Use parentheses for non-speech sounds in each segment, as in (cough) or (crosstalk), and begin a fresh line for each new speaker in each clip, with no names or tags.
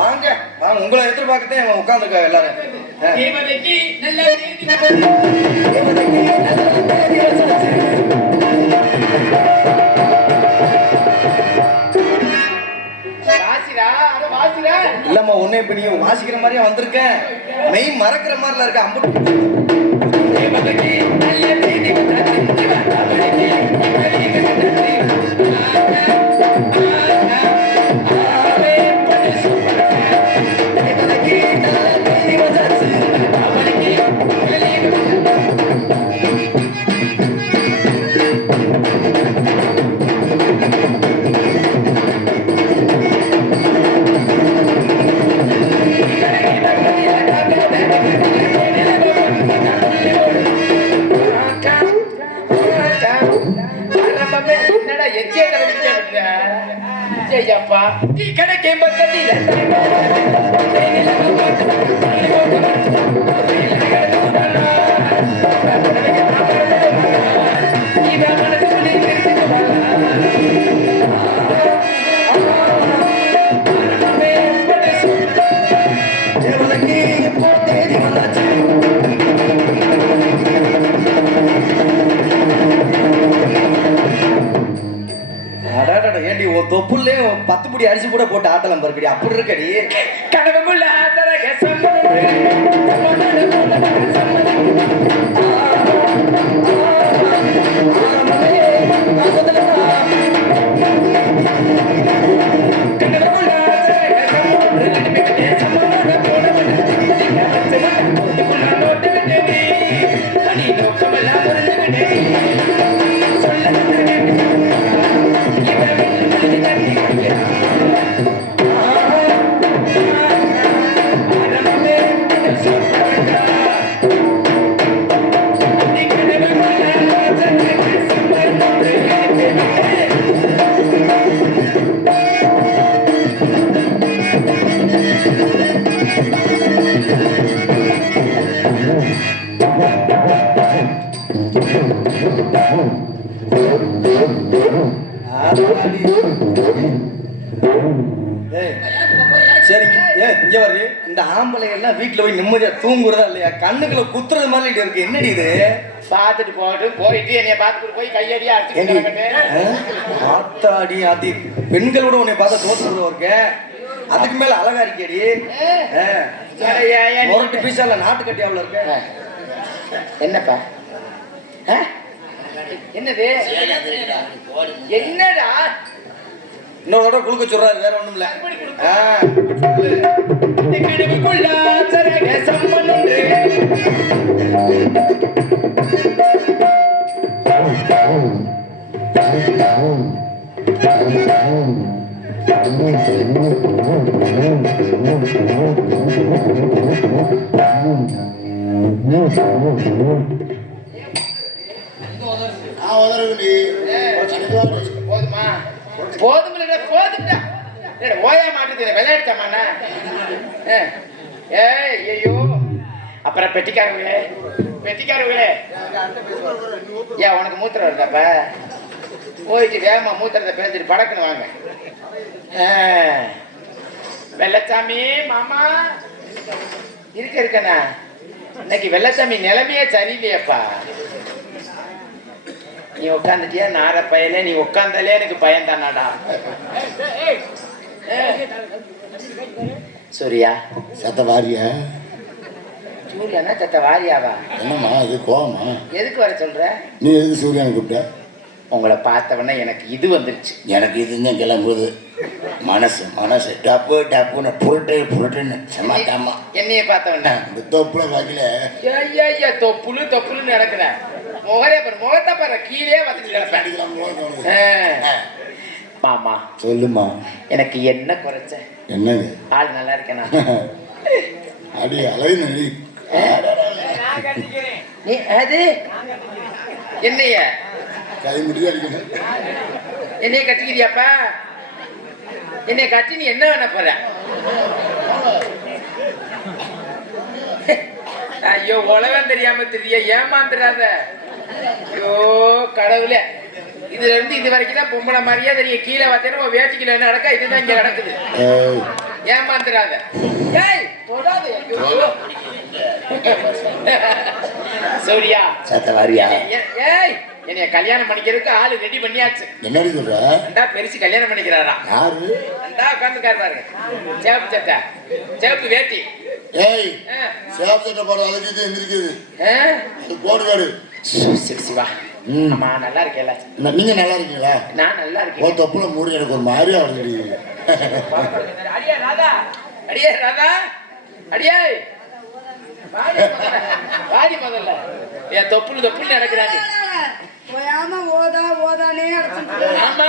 வாங்க வாங்க. உங்களை எதிர்பார்க்கத்தே உட்காந்துருக்க எல்லாரும். இல்லம்மா உன்னை இப்ப நீ வாசிக்கிற மாதிரியே வந்திருக்கேன். மெய் மறக்கிற மாதிரில இருக்க அம்பு
ஐயப்பா நீ கிடைக்கே பக்கத்தில்
உன் தொப்புள்ளே பத்து புடி அரிசி கூட போட்டு ஆட்டலாம் பாருக்கடி அப்படி இருக்கடி.
கனவுக்குள்ள ஆதரக
சரி ஏன் சரிங்க இங்க வரு இந்த ஆம்பளை எல்லாம் வீட்டுல போய் நிம்மதியா தூங்குறதா இல்லையா கண்ணுக்குள்ள குத்துறது மாதிரி இருக்கு என்னடி இது
பார்த்துட்டு போட்டு போயிட்டு என்னைய பார்த்துட்டு போய் கையடியா
ஏண்டி
அடிச்சுட்டு
ஆ? ஆத்தாடி ஆத்தி பெண்களோட உன்னை பார்த்தா தோற்று இருக்க அதுக்கு மேல அழகா இருக்கேடி முரட்டு பீஸால நாட்டு கட்டியாவில் இருக்க?
என்னப்பா? ஆ? என்னது? என்னடா?
இன்னொரு தடவை குளுக்க சொல்றாரு வேற ஒண்ணும் இல்ல ஆ.
கனவுக்குள்ள சரக அப்புறம் பெட்டிக்காரங்களே பெட்டிக்காரங்களே ஏன் உனக்கு மூத்திரம் வருதாப்பா போயிட்டு வேகமா மூத்திரத்தை பேசிட்டு படக்குன்னு வாங்க. வெள்ளச்சாமி மாமா. இருக்க இருக்கண்ணா. இன்னைக்கு வெள்ளச்சாமி நிலைமையே சரியில்லையப்பா. நீ உட்காந்துட்டியா நார பயலே நீ உட்காந்தாலே எனக்கு பயந்தானாடா. சூர்யா.
சத்த வாரியா?
சூர்யானா சத்த வாரியாவா?
என்னம்மா இது கோவமா?
எதுக்கு வர சொல்ற?
நீ எதுக்கு சூரியனை கூப்பிட்ட?
உங்களை பார்த்தவொடனே எனக்கு இது வந்துருச்சு.
எனக்கு இதுதான் கிளம்புது. மனசு மனசு. டப்பு டப்புன்னு புரட்டு புரட்டுன்னு. சமாட்டாமா
என்னைய பார்த்தவொடனே.
இந்த தொப்புல பாக்கல
ஐயா ஐயா தொப்புளு தொப்புளுன்னு நடக்குற முகரே பாரு முகத்தை பாரு கீழே வந்துட்டு கிடப்பேன். மாமா.
சொல்லுமா
எனக்கு என்ன குறைச்ச?
என்னது?
ஆள் நல்லா இருக்கேனா? (laughs)
அடி அலை நடி
அது என்னைய
கை முடிஞ்சு அடிக்கணும்.
என்னைய கட்டிக்கிறியாப்பா? என்னைய கட்டி நீ என்ன பண்ண போற? ஐயோ உலகம் தெரியாம தெரிய ஏமாந்துடாத ஐயோ கடவுளே. இதுல இருந்து இது வரைக்கும் தான் பொம்பளை மாதிரியே தெரியும் கீழே பார்த்தேன்னா உன் வேட்டிக்குள்ள என்ன நடக்கா? இதுதான் இங்க நடக்குது. ஏமாந்துடாத ஏய் ஐயோ. சூர்யா
சத்த வாரியா
ஏய். என்னைய கல்யாணம் பண்ணிக்கிறதுக்கு ஆளு ரெடி பண்ணியாச்சு.
என்னடி சொல்ற?
அண்டா பெருசு கல்யாணம் பண்ணிக்கிறாரா?
யாரு?
அண்டா உட்காந்துக்காரு பாருங்க. சேப்பு சட்டை. சேப்பு வேட்டி.
ஏய்
ஆ.
சேப் சட்டை போட அழைக்குது எந்திரிக்குது.
ஆ?
அது போடு வேடு
சரி சிவா.
ம்.
அம்மா நல்லா இருக்கேல
நீங்க நல்லா இருக்கீங்களா?
நான் நல்லா
ஓ
இருக்கேன்
தொப்புல மூடி எனக்கு ஒரு மாதிரியா வருது
அடியே ராதா. அடியே ராதா. அடியே. வாடி முதல்ல. வாடி என் தொப்புள் தொப்புள் நடக்கிறாங்க.
ஓயாம ஓதா ஓதானே
ஆமா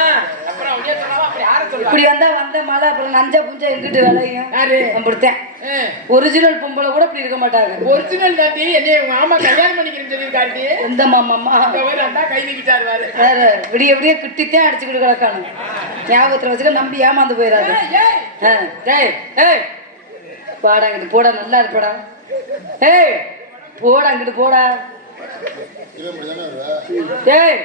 அப்புறம் உடனே சொல்லாம அப்படி யார சொல்லுவா
இப்படி வந்தா வந்த மழை அப்புறம் நஞ்ச புஞ்ச எங்கிட்டு விளையும்.
யாரு?
அப்படித்தான் ஒரிஜினல் பொம்பளை கூட இப்படி இருக்க மாட்டாங்க.
ஒரிஜினல் தாண்டி உங்க மாமா கல்யாணம் பண்ணிக்கிறேன்னு சொல்லியிருக்காண்டி
எந்த
ஒரு அண்டா கை நீக்கிட்டாரு
வேற விடிய விடிய கிட்டித்தான் அடிச்சுக்கிட்டு கிடக்கானு ஞாபகத்துல வச்சுக்க நம்பி ஏமாந்து போயிடாது
ஏய், ஏய்.
போடா இங்கிட்டு போடா நல்லா இருப்படா. ஏய் போடா இங்கிட்டு போடா. ஏய்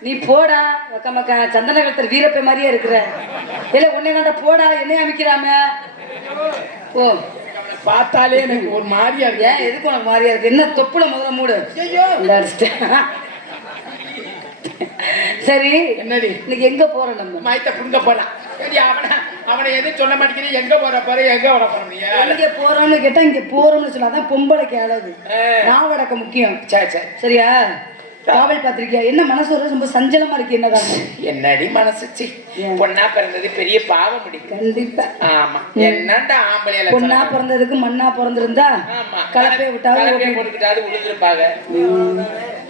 நீ போடா. ஒக்க மக்க சந்தன கழுத்தர் வீரப்பை மாதிரியே இருக்கிற. இல்ல உன்னை கண்ட போடா என்னைய அமைக்கிறாம? ஓ.
பார்த்தாலே எனக்கு ஒரு மாதிரியா இருக்கு.
ஏன் எதுக்கு உனக்கு மாதிரியா இருக்கு? என்ன தொப்புல முதல்ல மூடு. சரி
என்னடி?
இன்னைக்கு எங்க போறோம் நம்ம?
மயத்தை புடுங்க போலாம். சரி அவனை? அவனை எதுவும் சொல்ல மாட்டேங்கிறேன் எங்க போற பாரு எங்க வர போறீங்க
எங்க போறோம்னு கேட்டா இங்க போறோம்னு சொல்லாதான் பொம்பளைக்கு அழகு நாவடக்க முக்கியம்.
சரி சரி.
சரியா? காவல் பாத்திருக்கியா என்ன மனசு ஒரு ரொம்ப சஞ்சலமா இருக்கு என்ன காரணம்
என்னடி மனசுச்சு? பொண்ணா பிறந்தது பெரிய பாவம் முடிக்கும்
கண்டிப்பா.
ஆமா. என்னண்டா ஆம்பளையில
பொண்ணா பிறந்ததுக்கு மண்ணா பிறந்திருந்தா
ஆமா.
கலப்பைய விட்டாவது
கலப்பைய
ஓட்டி-
போட்டுக்கிட்டாவது உழுதுருப்பாங்க.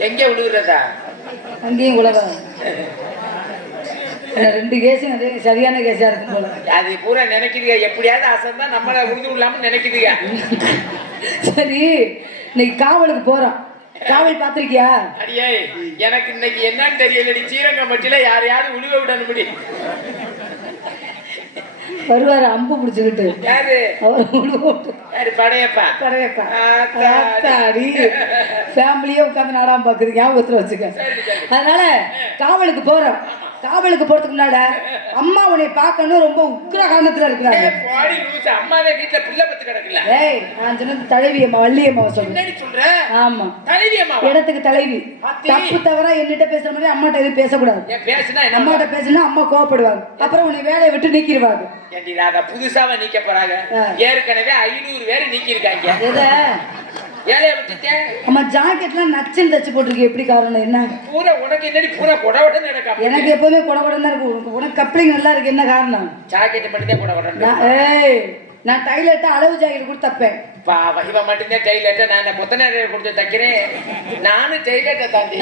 எங்க உழுகுறதா?
அங்கேயும் உலக (laughs) ரெண்டு கேஸும் அதே சரியான கேஸா இருக்கும் போல.
அது பூரா நினைக்குதுங்க எப்படியாவது அசந்தா நம்மள உழுது விடாம நினைக்குதுங்க
சரி இன்னைக்கு காவலுக்கு போறோம். காவல் பாத்திருக்கியா
அடியே எனக்கு இன்னைக்கு என்னன்னு தெரியலடி. சீரங்கம்பட்டியில யாரையாவது உழுவ விடணும்படி
வருவாரு அம்பு பிடிச்சுக்கிட்டு.
யாரு? யாரு? படையப்பா.
பரவேப்பா
ஆத்தாடி.
ஆத்தாடி. ஃபேமிலியே உட்காந்து நாடாம பாக்குது ஞாபகத்துல வச்சுக்க. அதனால காவலுக்கு போறோம். காவலுக்கு போறதுக்கு முன்னால அம்மா உன்னை பார்க்கணும் ரொம்ப உக்கிர காரணத்துல இருக்கிறாங்க
போடி லூசு அம்மாவே பிள்ளை பத்து கிடக்குல
ஏய் நான் சொன்னது தலைவி அம்மா வள்ளி அம்மாவை சொல்றேன். ஆமா.
தலைவி அம்மாவா?
இடத்துக்கு தலைவி. தப்பு தவறா என்னிட்ட பேசுற மாதிரி அம்மாட்ட எதுவும் பேசக்கூடாது.
பேசுனா
அம்மாட்ட பேசினா அம்மா கோவப்படுவாங்க. அப்புறம் உன்னை வேலையை விட்டு நீக்கிடுவாங்க.
ஏண்டி ராதா புதுசாவா நீக்க போறாங்க. ஏற்கனவே ஐநூறு பேர் நீக்கி இருக்காங்க
எதை? அம்மா ஜாக்கெட்லாம் நச்சுன்னு தச்சு போட்டிருக்கே எப்படி காரணம் என்ன?
பூரா உனக்கு என்னடி பூரா கொட உடனே நடக்காம.
எனக்கு எப்பவுமே குட குடம் தான் இருக்கும். உனக்கு- உனக்கு கப்ளிங் நல்லா இருக்கு என்ன காரணம்?
ஜாக்கெட் மட்டும்தான் கொட உடனே
நான் ஏய் நான் டைலர்ட்ட அளவு ஜாக்கெட் கொடுத்து தப்பேன்.
பாவம். இவன் மட்டும்தான் டெய்லர்ட்ட நான் கொத்தனார கொடுத்து தைக்கிறேன்? நானும் டெய்லர்ட்ட தாண்டி.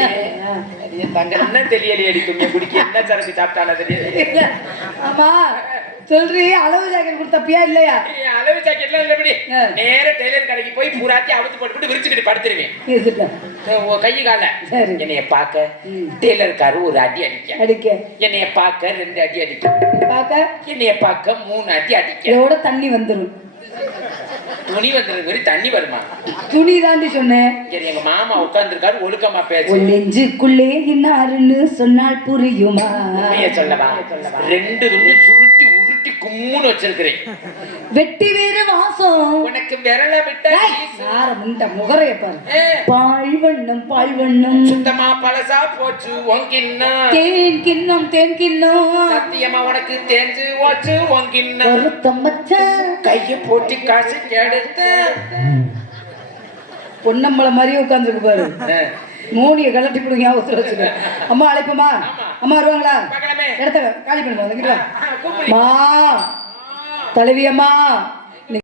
தங்க என்ன தெரியலையே அடி துணியை குடிக்க என்ன சரக்கு சாப்பிட்டான தெரியல.
ஆமா சொல்றி அளவு ஜாக்கெட் கொடுத்து தப்பியா இல்லையா
அளவு ஜாக்கெட்லாம் இல்லை எப்படி
ஆ.
நேர டெய்லர் கடைக்கு போய் பூராத்தி அவுத்து போட்டுவிட்டு விரிச்சுக்கிட்டு படுத்துருவேன். கை கால.
சரி.
என்னைய பார்க்க. டெய்லர்காரு ஒரு அடி அடிக்க.
அடிக்க.
என்னைய பார்க்க ரெண்டு அடி அடிக்க.
பார்க்க.
என்னைய பார்க்க மூணு அடி அடிக்க.
இதோட தண்ணி வந்துரும்.
துணி வந்தது மாதிரி தண்ணி வருமா?
துணி தாண்டி சொன்னேன்.
சரி எங்க மாமா உட்கார்ந்துருக்காரு ஒழுக்கமா பேசு.
நெஞ்சுக்குள்ளே இன்னாருன்னு சொன்னால் புரியுமா?
சொல்லவா? ரெண்டு துண்டு கும்முன்னு வச்சிருக்கிறேன்.
வெட்டி வேறு வாசம்.
உனக்கு விரல விட்டா.
யார முண்ட முகரைய பாரு. பால் வண்ணம் பால் வண்ணம்
சுத்தமா பழசா போச்சு உங்கின்னா
தேன் கிண்ணம் தேன் கிண்ணம்.
சத்தியமா உனக்கு தேஞ்சு ஓச்சு உங்கின்னா
வருத்தம் மச்சான்
கைய போட்டு காசு கெடுத்த
பொன்னம்பளை மாதிரியே உட்காந்துருக்கு பாரு. மூணிய கலட்டி பிடிங்க ஞாபகத்துல வச்சுக்க. அம்மா அழைப்போமா? அம்மா வருவாங்களா? இடத்த காலி பண்ணுவோம் மா தலைவி அம்மா